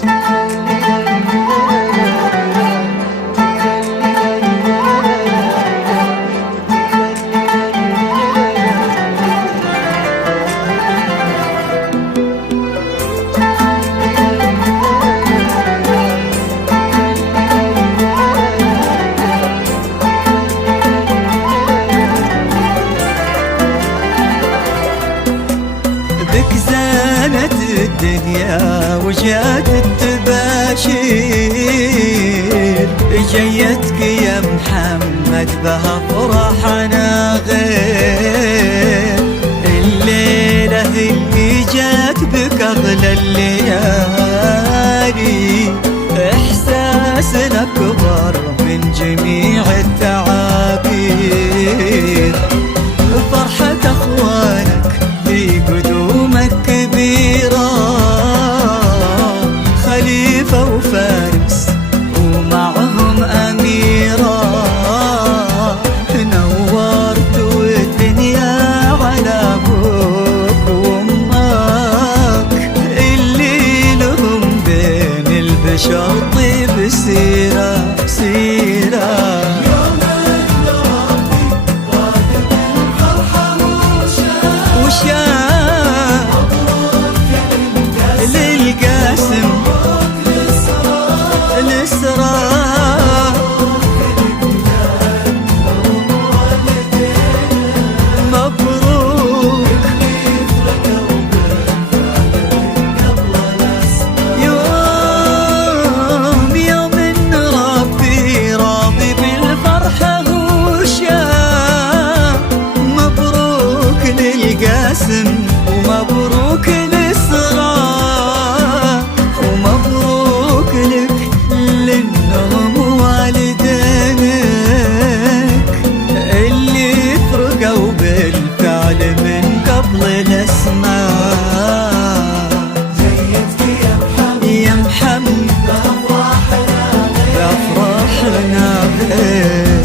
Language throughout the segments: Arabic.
بك زانت الدنيا وجات التباشير، جيتك يا محمد بها فرحنا غير. الليلة اللي جات بك أغلى الليالي، إحساسنا أكبر من جميع التعابير. فرحة أخوانك في قدومك كبيرة، خليفة وفارس ومعهم أميرة. نورت الدنيا على أبوك وأمك، اللي لهم بين البشر طيب سيرة سيرة. للقاسم الإسراء مبروك، يوم إن ربي راضي بالفرحة وشاء. مبروك للقاسم ومبروك الإسراء، ومبروك لك لأنهم والدينك اللي فرقوا بالفعل من قبل الأسماء. زينتك يا محمد بأفراحنا غير.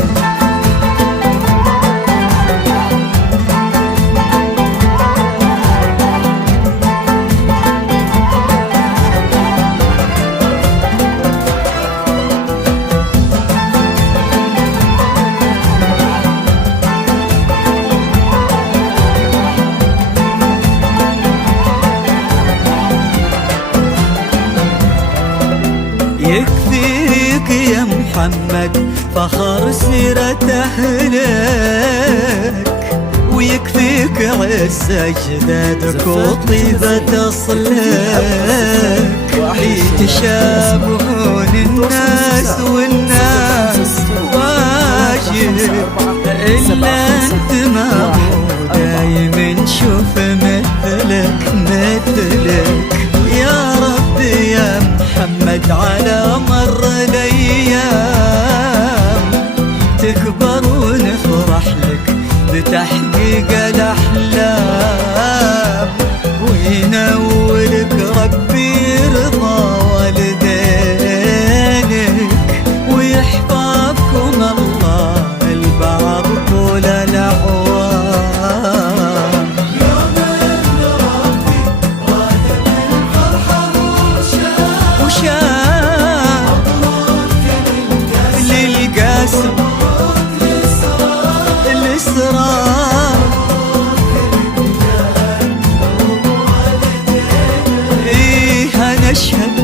يكفيك يا محمد فخر سيرة أهلك، ويكفيك عز أجدادك وطيبة أصلك. يتشابهون الناس والناس واجب، إلا أنت ما هو دايم نشوف مثلك مثلك. يا رب يا محمد على مر الأيام تكبر ونفرح لك بتحقيق الأحلام، وينولك ربي رضا والدينك، ويحفظكم الله البعض طول الأعوام. يوم إن ربي راضي بالفرحة وشاء للقاسم الإسراء، إيه نشهد